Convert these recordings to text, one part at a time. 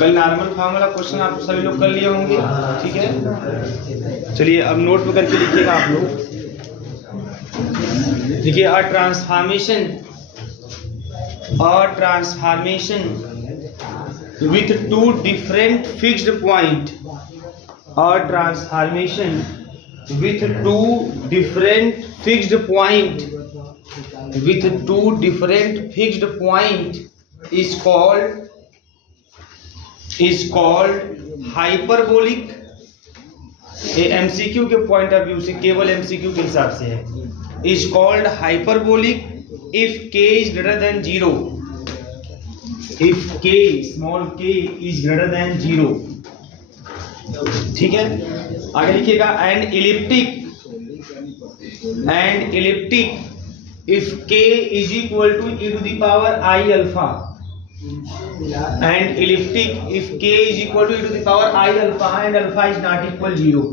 कल normal form वाला question आप सभी लोग कर लिए होंगे, ठीक है। चलिए अब नोट में करके लिखिएगा आप लोग। देखिए a transformation with two different fixed point, a transformation with two different fixed point is called hyperbolic। ये MCQ के पॉइंट ऑफ व्यू से, केवल MCQ के हिसाब से है। is called hyperbolic if k is greater than 0, if k small k is greater than 0, ठीक है। आगे लिखिएगा and elliptic if k is equal to e to the power I alpha, and elliptic if k is equal to e to the power I alpha and alpha is not equal 0।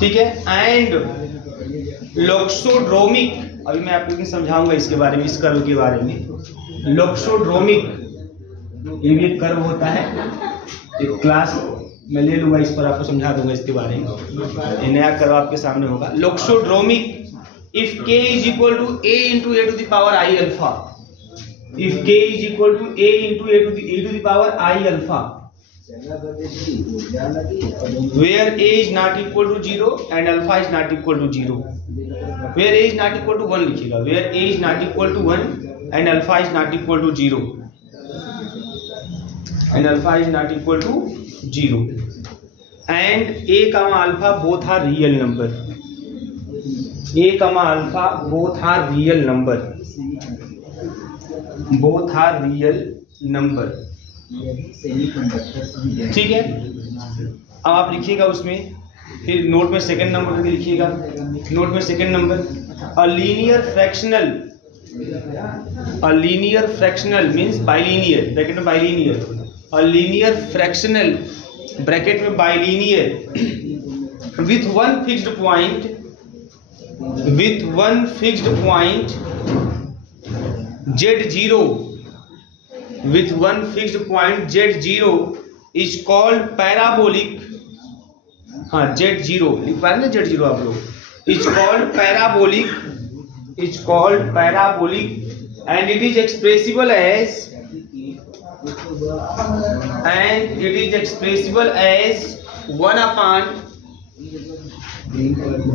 ठीक है। And लोक्सोड्रोमिक, अभी मैं आपको समझाऊंगा इसके बारे में, इस कर्व के बारे में। लोक्सोड्रोमिक ये भी एक कर्व होता है, एक क्लास मैं ले लूंगा, इस पर आपको समझा दूंगा इसके बारे में। ये नया कर्व आपके सामने होगा। लोक्सोड्रोमिक if k is equal to a into a to the power I alpha, if k is equal to a into a to the power I alpha, where a is not equal to 0 and alpha is not equal to 0, where a is not equal to 1 लिखिएगा, where a is not equal to 1 and alpha is not equal to 0, and alpha is not equal to 0, and a comma alpha both are real number, a comma alpha both are real number, both are real number, ठीक है। अब आप लिखिएगा उसमें, फिर note में second number करके लिखिएगा। नोट में second number, a linear fractional means bilinear, bracket में bilinear, a linear fractional bracket में bilinear with one fixed point Z0, with one fixed point Z0 is called parabolic। हाँ Z0 लिख पा रहे ना, Z0 आप लोग, is called parabolic, and it is expressible as 1 upon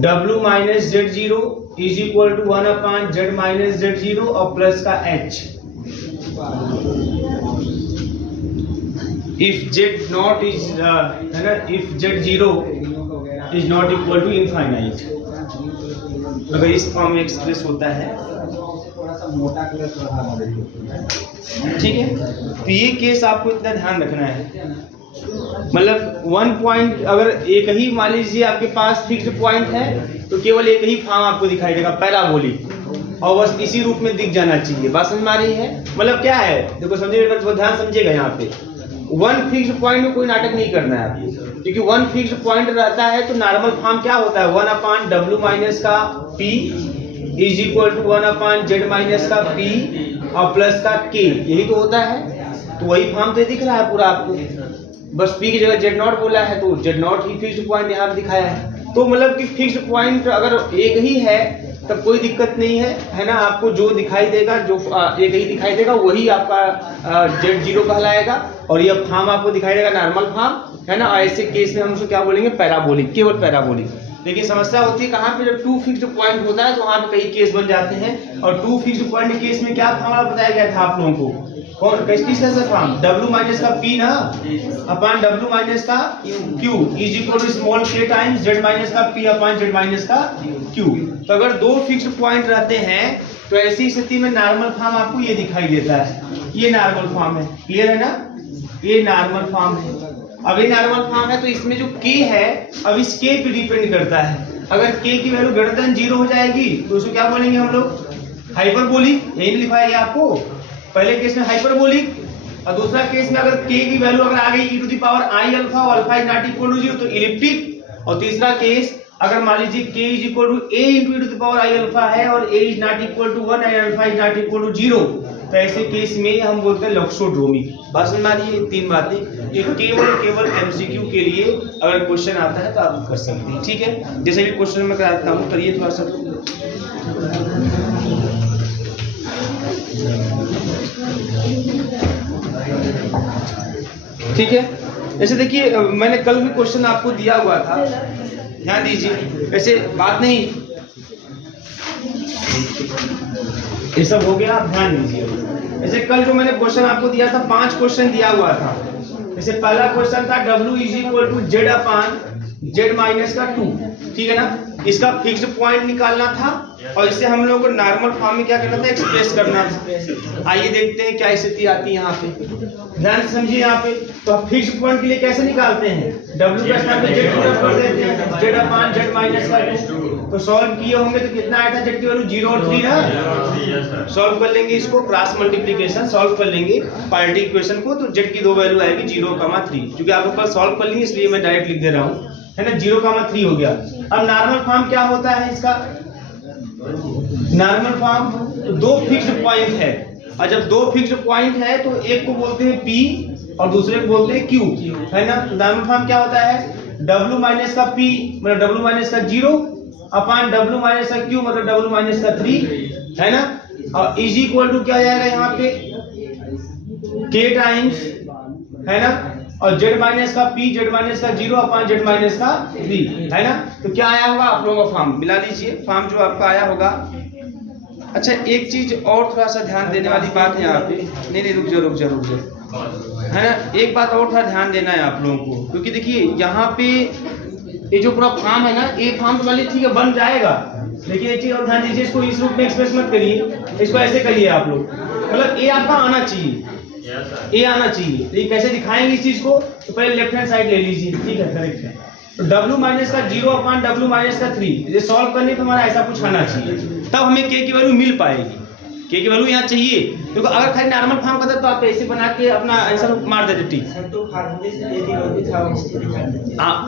W minus Z0 is equal to 1 upon Z minus Z0 और plus का H। if Z0 is if Z0 is not equal to infinite, अगर इस form में express होता है, ठीक है। तो ये केस आपको इतना ध्यान रखना है, मतलब 1 पॉइंट अगर एक ही मान लीजिए आपके पास फिक्स्ड पॉइंट है तो केवल एक ही फॉर्म आपको दिखाई देगा, पैराबोलिक, और बस इसी रूप में दिख जाना चाहिए। बात समझ में आ रही है? मतलब क्या है, देखो समझिएगा, ध्यान समझिएगा। यहाँ पे 1 फिक्स्ड पॉइंट में कोई नाटक नहीं करना है आपको, क्योंकि 1 फिक्स्ड पॉइंट रहता है तो नॉर्मल फॉर्म क्या होता है, 1 अपॉन W माइनस का P is equal to 1 upon Z minus का P और प्लस का K, यही तो होता है। तो वही फॉर्म तो दिख रहा है पूरा आपको, बस P की जगह Z0 बोला है तो Z0 ही फिक्स्ड पॉइंट यहाँ पे दिखाया है। तो मतलब कि फिक्स्ड पॉइंट अगर एक ही है तब कोई दिक्कत नहीं है ना। आपको जो दिखाई देगा, जो एक ही दिखाई देगा, वही आपका Z0 कहलाएगा, और यह फॉर्म आपको दिखाई देगा नॉर्मल फॉर्म, है ना। ऐसे केस में हम उसको क्या बोलेंगे, पैराबोलिक, केवल पैराबोलिक। लेकिन समस्या होती है कहाँ पे, जब 2 फिक्स्ड पॉइंट होता है तो वहाँ पे कई केस बन जाते हैं। और 2 फिक्स्ड पॉइंट केस में क्या फॉर्मूला बताया गया था आप लोगों को, कौन किसका फॉर्म, W माइनस का P ना अपॉन W माइनस का Q is equal to small k times Z minus का P अपॉन Z माइनस का Q। तो अगर 2 फिक्स्ड पॉइंट रहते हैं तो ऐसी स्थिति में नॉर्मल फॉर्म आपको ये दिखाई देता है, ये नॉर्मल फॉर्म है। क्लियर है ना, ये नॉर्मल फॉर्म है। अब ये नॉर्मल फॉर्म है तो इसमें जो k है, अब इस k पे डिपेंड करता है। अगर k की वैल्यू ग्रेटर देन 0 हो जाएगी तो उसको क्या बोलेंगे हम लोग, हाइपरबोलिक। यही लिखवाया गया आपको, पहले केस में हाइपरबोलिक, और दूसरा केस में अगर k की वैल्यू अगर आ गई e to the power i alpha और alpha is not equal to 0 तो इलिप्टिक, और तीसरा केस अगर मान लीजिए k is equal to a into e to the power i alpha है और a is not equal to 1 and alpha is not equal to 0, तो ऐसे केस में हम बोलते हैं लॉक्सोड्रोमिक। बात समझ में आ रही है? तीन बातें ये केवल एमसीक्यू के लिए अगर क्वेश्चन आता है तो आप कर सकते हैं, ठीक है। जैसे भी क्वेश्चन मैं कराता हूँ करिए थोड़ा सा। ठीक है, जैसे देखिए मैंने कल भी क्वेश्चन आपको दिया हुआ था, ध्यान दीजिए। वैसे बात नहीं, ये सब हो गया, आप ध्यान दीजिए। जैसे कल जो मैंने क्वेश्चन आपको दिया था, 5 क्वेश्चन दिया हुआ था। जैसे पहला क्वेश्चन था W is equal to Z upon Z minus का 2, ठीक है ना। इसका फिक्स्ड पॉइंट निकालना था और इसे हम लोगों को नॉर्मल फॉर्म में क्या करना था, एक्सप्रेस करना था। आइए देखते हैं क्या स्थिति आती है यहाँ पे, ध्यान से समझिए। यहाँ पे तो आप फिक्स्ड पॉइंट के लिए कैसे निकालते हैं, W का स्थान पे जेड पुट कर देते हैं, जेड अपान जेड माइनस का 2। तो सॉल्व किए होंगे तो कितना आया था, जेड की वैल्यू 0 और 3 ना। सॉल्व कर लेंगे इसको, क्रॉस मल्टीप्लिकेशन सॉल्व कर लेंगे क्वाड्रेटिक इक्वेशन को, तो जेड की दो वैल्यू आएगी 0,3। क्योंकि आपके पास सॉल्व कर ली इसलिए मैं डायरेक्ट लिख दे रहा हूँ, है ना। 0,3 हो गया। अब नॉर्मल फॉर्म क्या होता है इसका, नॉर्मल फॉर्म दो फिक्स्ड पॉइंट है, और जब दो फिक्स्ड पॉइंट है तो एक को बोलते हैं P और दूसरे को बोलते हैं Q, है ना। नॉर्मल फॉर्म क्या होता है, W माइनस का P मतलब W माइनस का 0 अपान W माइनस का Q मतलब W माइनस का 3, है ना। और इज इक्वल टू क्या जाएगा यहाँ पे K टाइम्स, है ना, और Z माइनस का P Z माइनस का 0 अपान Z माइनस का 3, है ना। तो क्या आया होगा आप लोगों का फॉर्म, मिला लीजिए फॉर्म जो आपका आया होगा। अच्छा एक चीज और थोड़ा सा ध्यान देने वाली बात है यहाँ पे, नहीं रुक जाओ, है ना। एक बात और थोड़ा ध्यान देना है आप लोगों को, क्योंकि देखिए यहाँ पे ये जो पूरा फॉर्म है ना, ए फॉर्म तो वाली ठीक है बन जाएगा, लेकिन एक चीज और ध्यान दीजिए, इसको इस रूप में एक्सप्रेस मत करिए, इसको ऐसे करिए आप लोग, मतलब ए आपका आना चाहिए, ए आना चाहिए। तो ये कैसे दिखाएंगे इस चीज को, तो पहले लेफ्ट हैंड साइड ले लीजिए, ठीक है, करेक्ट है। तो W माइनस का 0 अपान W माइनस का 3, ये सॉल्व करने पर हमारा ऐसा कुछ आना चाहिए, तब हमें K की वैल्यू मिल पाएगी। K की वैल्यू यहाँ चाहिए, क्योंकि अगर खाली नॉर्मल फॉर्म करते तो आप ऐसे बना के अपना आंसर मार देते, ठीक।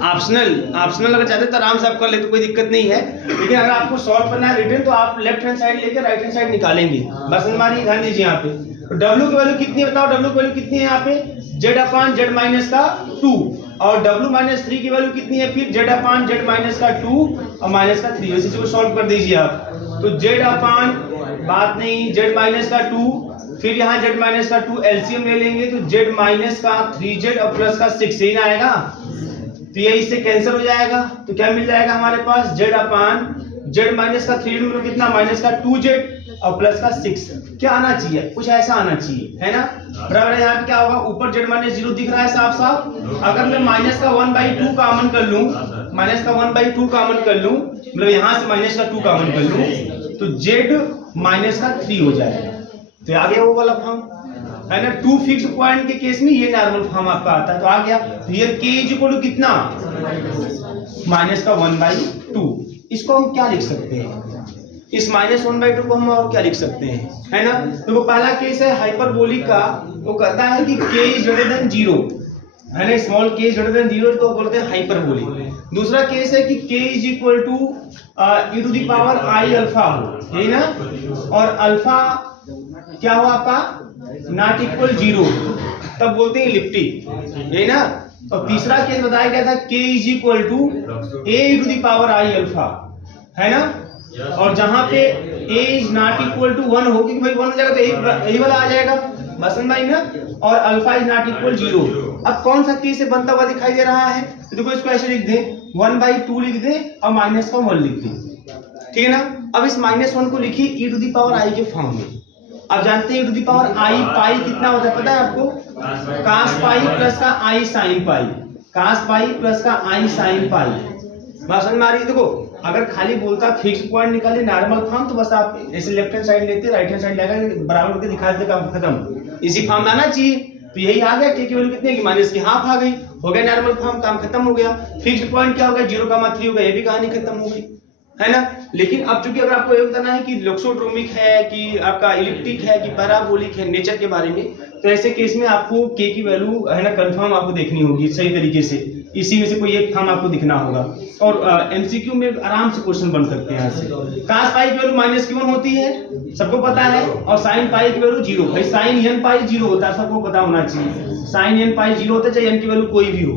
ऑप्शनल अगर चाहते तो आराम से आप कर ले, तो कोई दिक्कत नहीं है। लेकिन अगर आपको सॉल्व करना है रिटर्न, तो आप लेफ्ट हैंड साइड लेकर राइट हैंड साइड निकालेंगे। बस हमारी ध्यान दीजिए यहाँ पे, तो W की वैल्यू कितनी है बताओ, W की वैल्यू कितनी है यहाँ पे, Z अपान Z माइनस का 2, और W माइनस 3 की वैल्यू कितनी है फिर, Z अपान Z माइनस का 2 और माइनस का 3। इसी को सॉल्व कर दीजिए आप, तो Z अपान बात नहीं Z माइनस का 2, फिर यहाँ Z माइनस का 2 एलसीएम ले लेंगे, तो Z माइनस का 3Z और प्लस का 6 यही ना आएगा, तो ये इससे कैंसिल हो जाएगा। तो क्या मिल जाएगा हमारे पास, Z अपान Z माइनस का 3 मतलब कितना, माइनस का 2Z और प्लस का 6। क्या आना चाहिए, कुछ ऐसा आना चाहिए, है ना, बराबर है। यहाँ पे क्या होगा, ऊपर Z माइनस 0 दिख रहा है साफ साफ, अगर मैं माइनस का 1/2 कॉमन कर लूं, माइनस का 1/2 कॉमन कर लूं, मतलब यहाँ से माइनस का 2 कॉमन कर लूं, तो Z माइनस का 3 हो जाएगा। तो आ गया वो वाला फॉर्म, है ना। 2 फिक्स पॉइंट के केस में ये नॉर्मल फॉर्म आपका आता है, तो आ गया। Here K is equal to कितना, माइनस का 1/2। इसको हम क्या लिख सकते हैं, इस माइनस 1/2 को हम और क्या लिख सकते हैं, है ना। तो वो पहला केस है हाइपरबोलिक का, वो कहता है कि K इज ग्रेटर देन 0, है ना, small K is greater than 0, तो बोलते हैं हाइपरबोलिक। दूसरा केस है कि K is equal to e to the power I alpha हो, है ना, और अल्फा क्या हो आपका नॉट इक्वल 0, तब बोलते हैं इलिप्टिक, है ना। और तीसरा केस बताया गया था K is equal to A to the power I alpha, है ना, और जहां पे A is not equal to 1 होगी, भाई 1 हो जाएगा तो यही वाला आ जाएगा, बसन भाई ना, और अल्फा इज नॉट इक्वल 0। अब कौन सा केस से बनता हुआ दिखाई दे रहा है, तो देखो इसको ऐसे लिख दें, 1/2 लिख दें और माइनस का 1 लिख दें, ठीक है ना। अब इस -1 को लिखिए e to the power I के फॉर्म में। आप जानते हैं e to the power I pi कितना होता है, पता है आपको, cos पाई प्लस का I sin pi, cos pi plus का I sin पाई। बात समझ में आ रही है। देखो अगर खाली बोलता फिक्स पॉइंट निकालिए नॉर्मल फॉर्म, तो बस आप ऐसे लेफ्ट हैंड साइड लेते, राइट हैंड साइड लेकर बराबर करके दिखा देते, काम खत्म। इसी फॉर्म में आना चाहिए, तो यही आ गया। K की वैल्यू कितनी है, माइनस की हाफ आ गई, हो गया नॉर्मल फॉर्म, काम खत्म हो गया। फिक्स्ड पॉइंट क्या हो गया, 0,3 हो गया, ये भी कहानी खत्म हो गई, है ना। लेकिन अब चूंकि अगर आपको ये बताना है कि लॉक्सोड्रोमिक है कि आपका इलिप्टिक है कि पैराबोलिक है नेचर के बारे में, तो ऐसे केस में आपको K की वैल्यू है ना कंफर्म आपको देखनी होगी सही तरीके से, इसी में से कोई एक फॉर्म आपको दिखना होगा। और एमसीक्यू में आराम से क्वेश्चन बन सकते हैं यहाँ से। cos पाई की वैल्यू -q1 होती है, सबको पता है, और sin पाई की वैल्यू 0। भाई sin n पाई 0 होता है, सबको पता होना चाहिए। sin n पाई 0 होता है, चाहे n की वैल्यू कोई भी हो,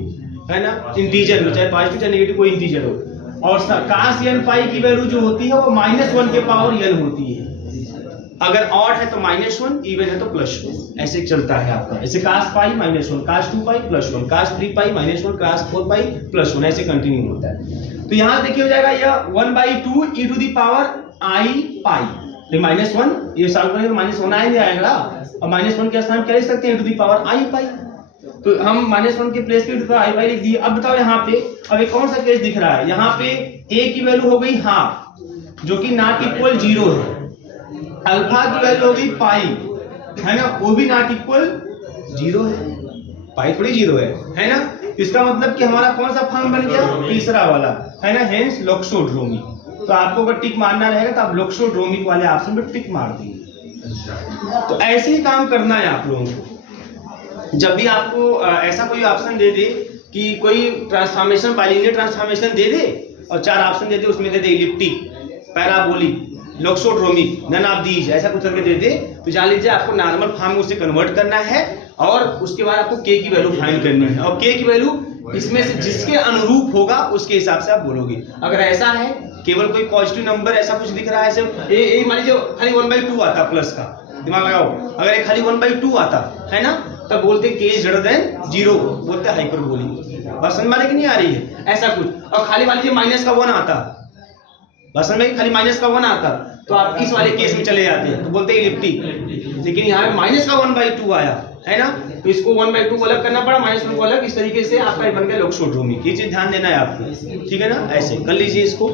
है ना, इंटीजर हो, चाहे पॉजिटिव चाहे नेगेटिव कोई इंटीजर हो। और cos n पाई की वैल्यू जो होती है वो -1 के पावर n होती है। अगर ऑड है तो -1, इवन है तो +1, ऐसे चलता है आपका। ऐसे cos पाई -1, cos 2 पाई +1, cos 3 पाई -1, cos 4 पाई +1, ऐसे कंटिन्यू होता है। तो यहाँ देखिए हो जाएगा यह 1/2 e to the power i pi. तो -1 ये सॉल्व करेंगे तो -1 आएगा, और -1 के स्थान क्या लिख सकते हैं, e to the power i pi. तो हम -1 के प्लेस पे e to the power i pi लिख दिए। अब बताओ यहाँ पे अब एक कौन सा केस दिख रहा है, यहाँ पे a की वैल्यू हो गई हाफ, जो कि नॉट इक्वल 0 है। अल्फा की वैल्यू होगी पाई, है ना, वो भी नॉट इक्वल 0 है, पाई थोड़ी 0 है ना। इसका मतलब कि हमारा कौन सा फॉर्म बन गया, तीसरा वाला, है ना, हेंस लोक्सोड्रोमी। तो आपको अगर टिक मारना रहेगा तो आप लोक्सोड्रोमिक वाले ऑप्शन पे टिक मार देंगे। तो ऐसे ही काम करना है आप लोगों को। जब भी आपको ऐसा कोई ऑप्शन दे दे कि कोई ट्रांसफॉर्मेशन बाइलिनियर ट्रांसफॉर्मेशन दे दे और 4 ऑप्शन दे दे, उसमें दे दे elliptic, parabolic, loxodromic, none of these, ऐसा कुछ करके दे दे, तो जान लीजिए आपको नॉर्मल फॉर्म में उसे कन्वर्ट करना है और उसके बाद आपको के की वैल्यू फाइंड करनी है। और के की वैल्यू इसमें से जिसके अनुरूप होगा उसके हिसाब से आप बोलोगे। अगर ऐसा है केवल कोई पॉजिटिव नंबर ऐसा कुछ दिख रहा है, ऐसे मान लीजिए खाली 1/2 आता प्लस का, दिमाग लगाओ, अगर ये खाली 1/2 आता है ना, तब बोलते के इज ग्रेटर देन 0, बोलते हाइपरबोलिक। बात समझ में आ रही कि नहीं आ रही है, ऐसा कुछ। और खाली मान लीजिए माइनस का 1 आता, बस में खाली माइनस का 1 आता, तो आप इस वाले केस में चले जाते हैं, तो बोलते हैं इलिप्टिक। लेकिन यहाँ पे माइनस का 1/2 आया, है ना, तो इसको 1/2 को अलग करना पड़ा, -1 को अलग, इस तरीके से आपका बन गया लोक्सोड्रोमिक। ये चीज ध्यान देना है आपको, ठीक है ना। ऐसे कर लीजिए इसको,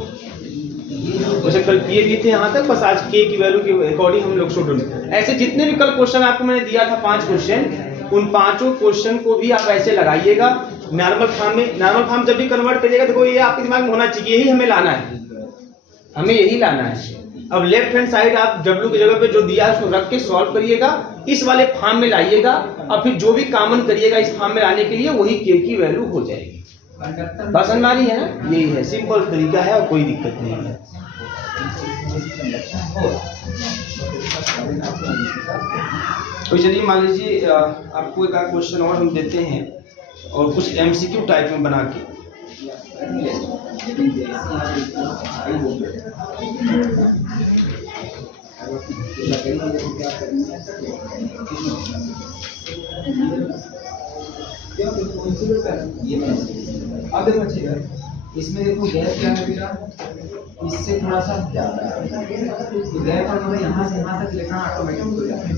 वैसे कल किए भी थे यहाँ तक, बस आज के की वैल्यू के अकॉर्डिंग हम लोक्सोड्रोमिक। ऐसे जितने भी कल क्वेश्चन आपको मैंने दिया था 5 क्वेश्चन, उन 5 क्वेश्चन को भी आप ऐसे लगाइएगा नॉर्मल फॉर्म में। नॉर्मल फॉर्म जब भी कन्वर्ट करिएगा तो ये आपके दिमाग में होना चाहिए, यही हमें लाना है, हमें यही लाना है। अब लेफ्ट हैंड साइड आप W की जगह पे जो दिया है उसको रख के सॉल्व करिएगा, इस वाले फॉर्म में लाइएगा, और फिर जो भी कॉमन करिएगा इस फॉर्म में लाने के लिए वही के की वैल्यू हो जाएगी। बात समझ में आ रही है ना, यही है, सिंपल तरीका है और कोई दिक्कत नहीं है। तो चलिए मान लीजिए आपको एक क्वेश्चन और हम देते हैं और कुछ MCQ टाइप में बना के। अब देखो इसमें देखो गैप क्या है बेटा, इससे थोड़ा सा ज्यादा है, तो गैप का मतलब यहाँ से यहाँ तक लिखना ऑटोमेटिक हो जाता है।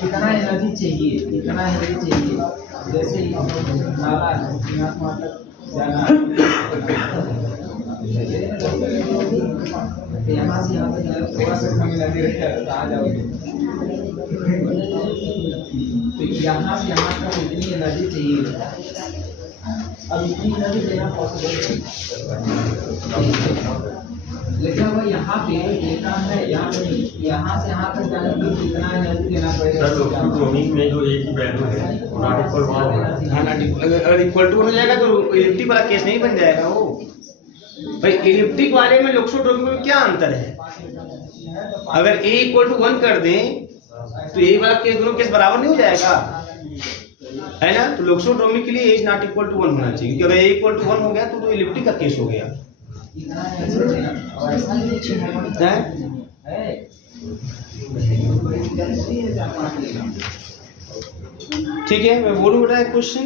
कितना एनर्जी चाहिए, कितना एनर्जी चाहिए, जैसे नाला है यहाँ वहाँ तक जाना है, यहाँ से यहाँ तक थोड़ा सा कम एनर्जी रहता है तो आ जाओगे। तो यहाँ से यहाँ तक इतनी एनर्जी चाहिए, अब इतनी एनर्जी देना पॉसिबल है, लेकिन अगर यहाँ पे देना है, यहाँ से यहाँ तक जाने के लिए कितना एनर्जी देना पड़ेगा। सर लोक्सोड्रोमिक में जो एक ही वैल्यू है नॉट इक्वल 1 होगा। हाँ, अगर इक्वल टू हो जाएगा तो इलिप्टिक वाला केस नहीं बन जाएगा वो। भाई इलिप्टिक वाले में लोक्सोड्रोमिक में क्या अंतर है, अगर a = 1 कर दें तो यही वाला केस, दोनों केस बराबर नहीं हो जाएगा, है ना। तो लोक्सोड्रोमिक के लिए a ≠ = 1 होना चाहिए, क्योंकि अगर a = 1 हो गया तो इलिप्टिक का केस हो गया। ठीक है, मैं बोलूं बेटा एक क्वेश्चन।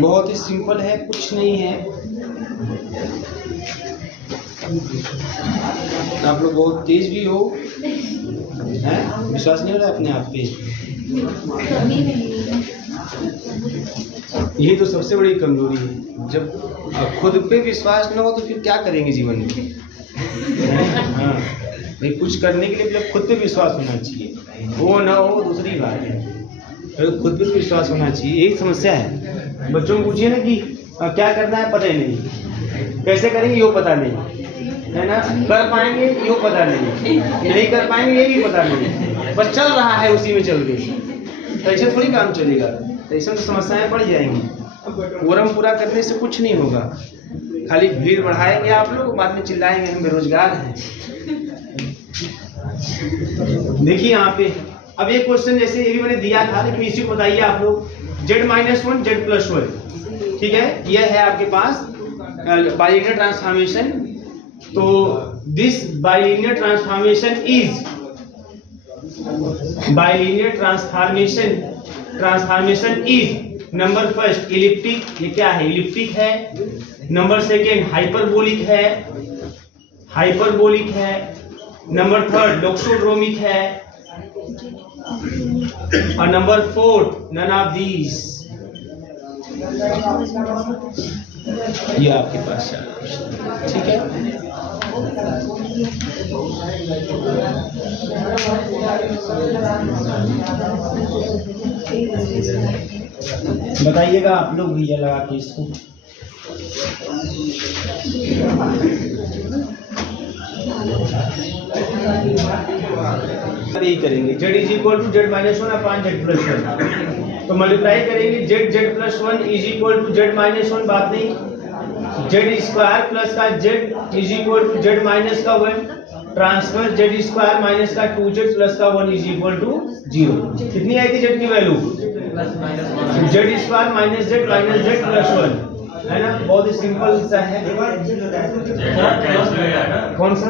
बहुत ही सिंपल है, कुछ नहीं है। आप लोग बहुत तेज भी हो, हैं? विश्वास नहीं हो रहा अपने आप पे, यही तो सबसे बड़ी कमजोरी है। जब खुद पे विश्वास न हो तो फिर क्या करेंगे जीवन में। हाँ भाई, कुछ करने के लिए खुद पे विश्वास होना चाहिए, वो ना हो दूसरी बात है, खुद पे विश्वास होना चाहिए, यही समस्या है। बच्चों को पूछिए ना कि क्या करना है, पता ही नहीं, कैसे करेंगे ये पता नहीं, है ना, कर पाएंगे ये पता नहीं, नहीं कर पाएंगे ये भी पता नहीं, बस चल रहा है उसी में चल गई, तो ऐसे थोड़ी काम चलेगा, तो इसमें तो समस्याएं बढ़ जाएंगी। कोरम पूरा करने से कुछ नहीं होगा, खाली भीड़ बढ़ाएंगे आप लोग, बाद में चिल्लाएंगे हम बेरोजगार हैं। देखिए यहाँ पे अब एक क्वेश्चन जैसे ये भी मैंने दिया था, लेकिन इसी को बताइए आप लोग, z-1 z+1, ठीक है, यह है आपके पास बाइलिनियर ट्रांसफॉर्मेशन। तो this bilinear transformation is number first elliptic, ये क्या है, इलिप्टिक है। नंबर सेकेंड हाइपरबोलिक है। नंबर थर्ड लोक्सोड्रोमिक है, और number fourth none of these. ये आपके पास ठीक है। बताइएगा आप लोग भैया लगा के इसको। यही करेंगे, z is equal to z-1 अपॉन z+1, तो मल्टीप्लाई करेंगे z+1 is equal to z-1, बात नहीं, z² प्लस का z is equal to z-1, transfer z² minus का 2z प्लस का 1 इज इक्वल टू 0। कितनी आई थी z की वैल्यू, z² माइनस z+1, है ना, बहुत ही सिंपल सा है। कौन सा